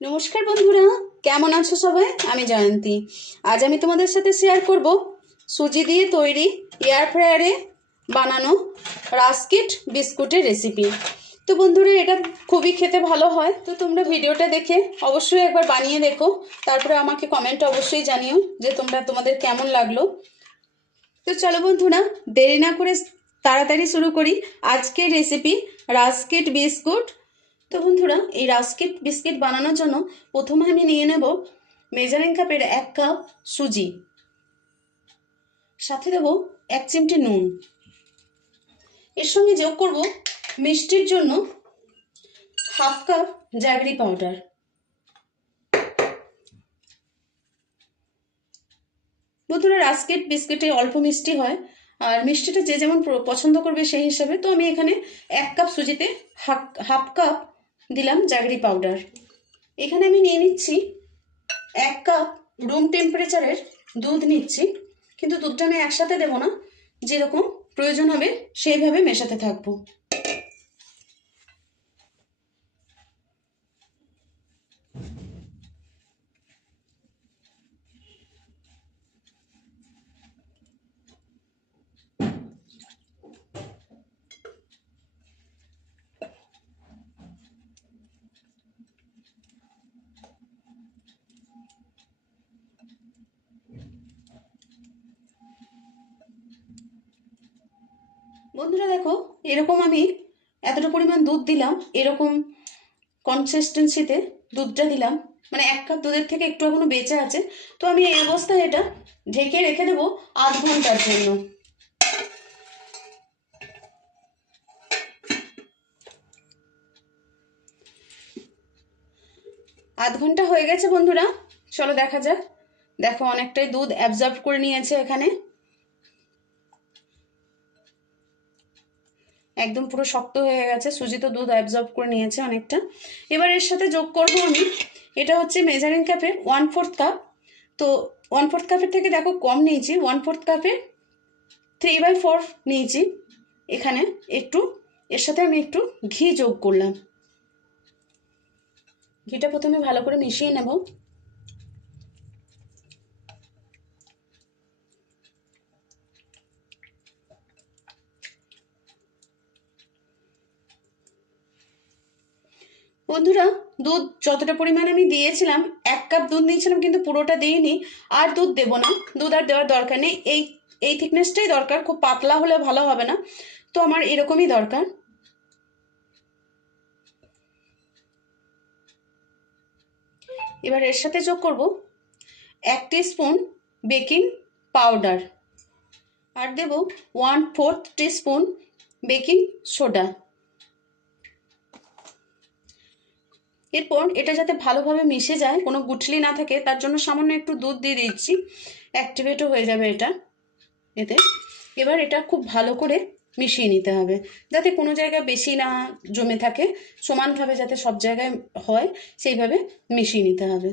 নমস্কার বন্ধুরা, কেমন আছো সবাই? আমি জয়ন্তী। আজ আমি তোমাদের সাথে শেয়ার করব সুজি দিয়ে তৈরি এয়ার ফ্রায়ারে বানানো রাস্কিট বিস্কুটের রেসিপি। তো বন্ধুরা, এটা খুবই খেতে ভালো হয়। তো তোমরা ভিডিওটা দেখে অবশ্যই একবার বানিয়ে দেখো, তারপরে আমাকে কমেন্টে অবশ্যই জানিও যে তোমাদের কেমন লাগলো। তো চলো বন্ধুরা, দেরি না করে তাড়াতাড়ি শুরু করি আজকের রেসিপি রাস্কিট বিস্কুট। তো বন্ধুরা, এই রাস্কিট বিস্কিট বানানোর জন্য প্রথমে আমি নিয়ে নেব মেজারিং কাপের 1 কাপ সুজি, সাথে দেব 1 চিমটি নুন। এর সঙ্গে যোগ করব মিষ্টির জন্য হাফ কাপ জ্যাগরি পাউডার। বন্ধুরা, রাস্কিট বিস্কিটে অল্প মিষ্টি হয়, আর মিষ্টিটা যে যেমন পছন্দ করবে সেই হিসাবে। তো আমি এখানে 1 কাপ সুজিতে হাফ কাপ দিলাম জ্যাগরি পাউডার। এখানে আমি নিয়ে নিচ্ছি 1 কাপ রুম টেম্পারেচারের দুধ নিচ্ছি, কিন্তু দুধটা আমি একসাথে দেবো না, যেরকম প্রয়োজন হবে সেইভাবে মেশাতে থাকবো। বন্ধুরা দেখো, এরকম আমি এতটা পরিমাণ দুধ দিলাম, এরকম কনসিস্টেন্সিতে দুধটা দিলাম, মানে 1 কাপ দুধের থেকে একটু এখনো বেঁচে আছে। তো আমি এই অবস্থায় এটা ঢেকে রেখে দেবো আধ ঘন্টার জন্য। আধ ঘন্টা হয়ে গেছে বন্ধুরা, চলো দেখা যাক। দেখো, অনেকটাই দুধ অ্যাবজর্ব করে নিয়েছে এখানে, একদম পুরো শক্ত হয়ে গেছে। সুজি তো দুধ অ্যাবজর্ব করে নিয়েছে অনেকটা। এবার এর সাথে যোগ করবো আমি, এটা হচ্ছে মেজারিং কাপের 1/4 কাপ। তো 1/4 কাপের থেকে দেখো কম নিয়েছি, 1/4 কাপের 3/4 নিয়েছি। এখানে একটু এর সাথে আমি একটু ঘি যোগ করলাম। ঘিটা প্রথমে ভালো করে মিশিয়ে নেব। বন্ধুরা, দুধ যতটা পরিমাণ আমি দিয়েছিলাম, 1 কাপ দুধ নিয়েছিলাম, কিন্তু পুরোটা দিইনি। আর দুধ দেবো না, দুধ আর দেওয়ার দরকার নেই। এই থিকনেসটাই দরকার, খুব পাতলা হলে ভালো হবে না। তো আমার এরকমই দরকার। এবার এর সাথে যোগ করব 1 টিস্পুন বেকিং পাউডার, আর দেব 1/4 টিস্পুন বেকিং সোডা। এরপর এটা যাতে ভালোভাবে মিশে যায়, কোনো গুঠলি না থাকে, তার জন্য সামান্য একটু দুধ দিয়ে দিচ্ছি। অ্যাক্টিভেটও হয়ে যাবে এটা এতে। এবার এটা খুব ভালো করে মিশিয়ে নিতে হবে, যাতে কোনো জায়গায় বেশি না জমে থাকে, সমানভাবে যাতে সব জায়গায় হয় সেইভাবে মিশিয়ে নিতে হবে।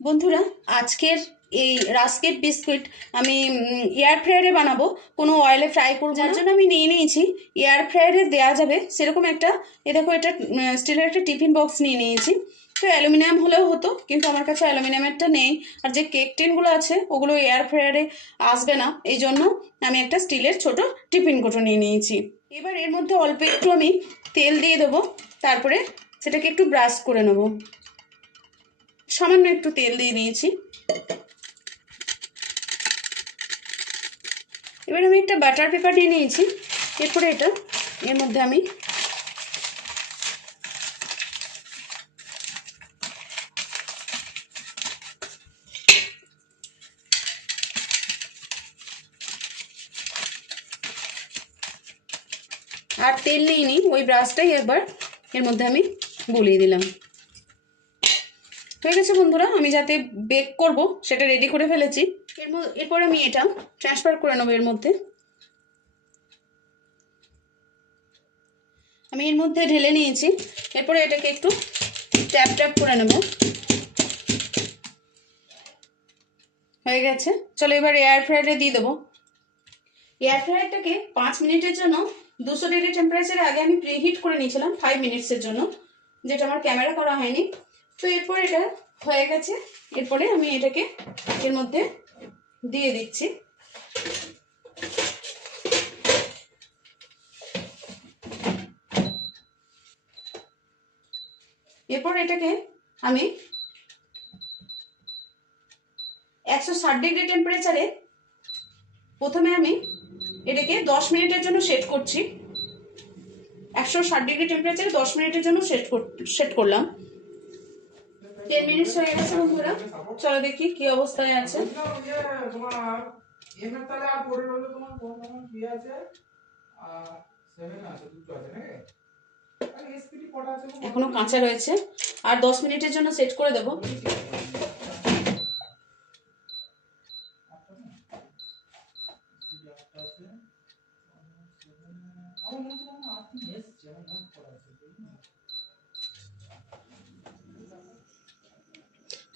বন্ধুরা, আজকের এই রাস্কিট বিস্কুট আমি এয়ার ফ্রায়ারে বানাবো, কোনো অয়েলে ফ্রাই করবো, যার জন্য আমি নিয়ে নিয়েছি এয়ার ফ্রায়ারে দেওয়া যাবে সেরকম একটা, দেখো এটা স্টিলের একটা টিফিন বক্স নিয়ে নিয়েছি। তো অ্যালুমিনিয়াম হলেও হতো, কিন্তু আমার কাছে অ্যালুমিনিয়ামেরটা নেই। আর যে কেক টিনগুলো আছে ওগুলো এয়ার ফ্রায়ারে আসবে না, এই জন্য আমি একটা স্টিলের ছোট টিফিন কোটো নিয়ে নিয়েছি। এবার এর মধ্যে অল্প একটু আমি তেল দিয়ে দেবো, তারপরে সেটাকে একটু ব্রাশ করে নেবো। সামান্য একটু তেল দিয়ে দিয়েছি। এবার আমি একটা বাটার পেপার নিয়ে নিয়েছি। এরপরে এটা এর মধ্যে আমি আর তেল নিইনি, ওই ব্রাশটাই একবার এর মধ্যে আমি গুলিয়ে দিলাম। হয়ে গেছে বন্ধুরা, আমি যাতে বেক করব সেটা রেডি করে ফেলেছি। এরপরে আমি এটা ট্রান্সফার করে নেবো এর মধ্যে। আমি এর মধ্যে ঢেলে নিয়েছি। এরপরে এটাকে একটু ট্যাপ ট্যাপ করে নেব। হয়ে গেছে। চলো এবার এয়ার ফ্রায়ারে দিয়ে দেবো। এয়ার ফ্রায়ারটাকে 5 মিনিটের জন্য 200 ডিগ্রি টেম্পারেচারে আগে আমি প্রিহিট করে নিয়েছিলাম 5 মিনিটসের জন্য, যেটা আমার ক্যামেরা করা হয়নি। তো এরপর এটা হয়ে গেছে। এরপরে আমি এটাকে এর মধ্যে দিয়ে দিচ্ছি। এরপর এটাকে আমি 160 ডিগ্রি টেম্পারেচারে প্রথমে আমি এটাকে 10 মিনিটের জন্য সেট করছি। 160 ডিগ্রি টেম্পারেচারে 10 মিনিটের জন্য সেট করলাম। 10 মিনিট হয়ে গেছে বন্ধুরা, চলো দেখি কি অবস্থায় আছে। এখনো কাঁচা রয়েছে, আর 10 মিনিটের জন্য সেট করে দেবো।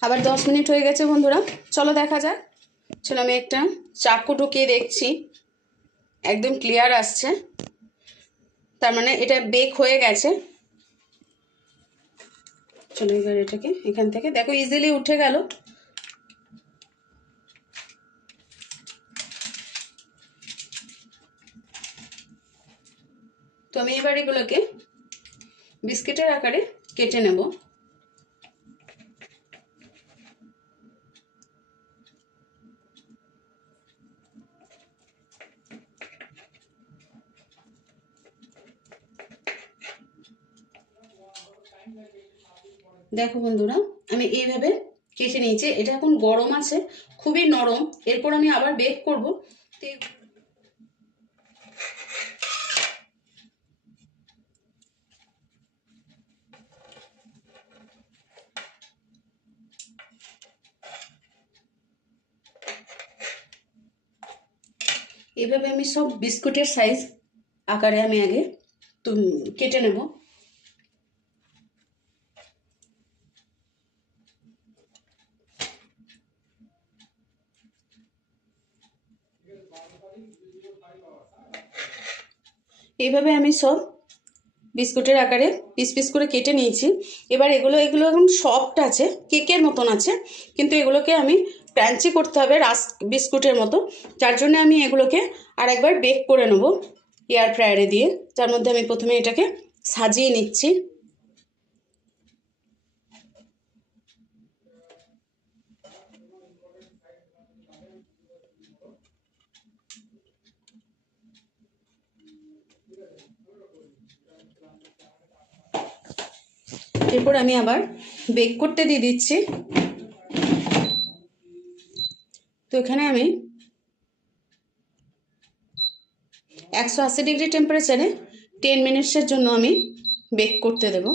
আবার 10 মিনিট হয়ে গেছে বন্ধুরা, চলো দেখা যাক। চলো আমি একটা চাকু ঢুকিয়ে দেখছি, একদম ক্লিয়ার আসছে, তার মানে এটা বেক হয়ে গেছে। চলো এবার এটাকে এখান থেকে দেখো ইজিলি উঠে গেল। তো আমি এবার এগুলোকে বিস্কিটের আকারে কেটে নেব। দেখো বন্ধুরা, আমি এইভাবে কেটে নিয়েছি। এটা এখন গরম আছে, খুবই নরম। এরপর আমি আবার বেক করব। এভাবে আমি সব বিস্কুটের সাইজ আকারে আমি আগে কেটে নেব। এইভাবে আমি সব বিস্কুটের আকারে পিস পিস করে কেটে নিয়েছি। এবার এগুলো এখন সফট আছে, কেকের মতন আছে, কিন্তু এগুলোকে আমি ক্রাঞ্চি করতে হবে রাস্ক বিস্কুটের মতো। যার জন্য আমি এগুলোকে আরেকবার বেক করে নেব এয়ার ফ্রায়ারে দিয়ে। যার মধ্যে আমি প্রথমে এটাকে সাজিয়ে নিচ্ছি। এরপর আমি আবার বেক করতে দিয়ে দিচ্ছি। তো এখানে আমি 180 ডিগ্রি টেম্পারেচারে 10 মিনিটসের জন্য আমি বেক করতে দেব।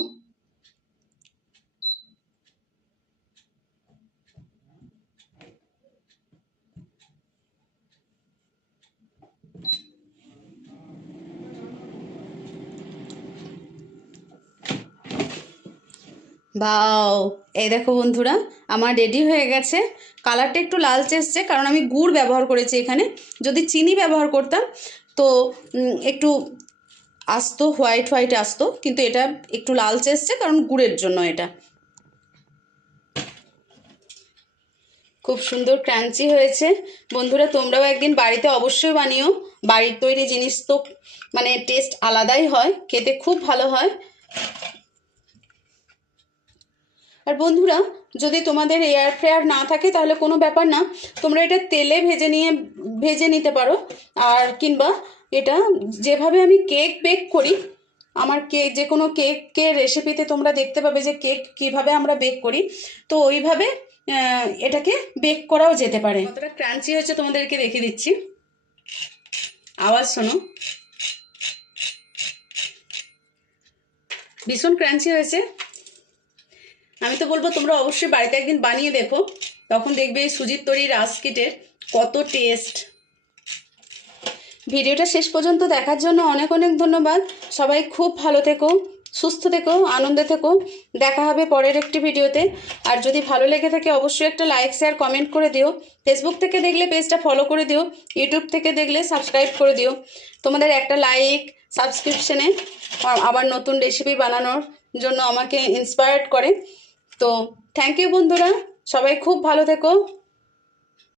বাও, এই দেখো বন্ধুরা, আমার রেডি হয়ে গেছে। কালারটা একটু লালচে এসছে, কারণ আমি গুড় ব্যবহার করেছি এখানে। যদি চিনি ব্যবহার করতাম তো একটু আসতো, হোয়াইট হোয়াইট আসতো, কিন্তু এটা একটু লালচে এসছে কারণ গুড়ের জন্য। এটা খুব সুন্দর ক্রাঞ্চি হয়েছে বন্ধুরা। তোমরাও একদিন বাড়িতে অবশ্যই বানিও। বাড়ির তৈরি জিনিস তো মানে টেস্ট আলাদাই হয়, খেতে খুব ভালো হয়। আর বন্ধুরা, যদি তোমাদের এয়ার ফ্রায়ার না থাকে তাহলে কোনো ব্যাপার না, তোমরা এটা তেলে ভেজে নিতে পারো। আর কিংবা এটা যেভাবে আমি কেক বেক করি, আমার যে কোনো কেকের রেসিপিতে তোমরা দেখতে পাবে যে কেক কিভাবে আমরা বেক করি, তো ওইভাবে এটাকে বেক করাও যেতে পারে। কতটা ক্রাঞ্চি হয়েছে তোমাদেরকে দেখিয়ে দিচ্ছি, আওয়াজ শোনো, ভীষণ ক্রাঞ্চি হয়েছে। আমি তো বলবো তোমরা অবশ্যই বাড়িতে একদিন বানিয়ে দেখো, তখন দেখবে এই সুজির তৈরি রাস্কিটের কত টেস্ট। ভিডিওটা শেষ পর্যন্ত দেখার জন্য অনেক অনেক ধন্যবাদ। সবাই খুব ভালো থেকো, সুস্থ থেকো, আনন্দে থেকো। দেখা হবে পরের একটি ভিডিওতে। আর যদি ভালো লেগে থাকে অবশ্যই একটা লাইক শেয়ার কমেন্ট করে দিও। ফেসবুক থেকে দেখলে পেজটা ফলো করে দিও, ইউটিউব থেকে দেখলে সাবস্ক্রাইব করে দিও। তোমাদের একটা লাইক সাবস্ক্রিপশনে আবার নতুন রেসিপি বানানোর জন্য আমাকে ইন্সপায়ার্ড করে। তো থ্যাংক ইউ বন্ধুরা, সবাই খুব ভালো থেকো।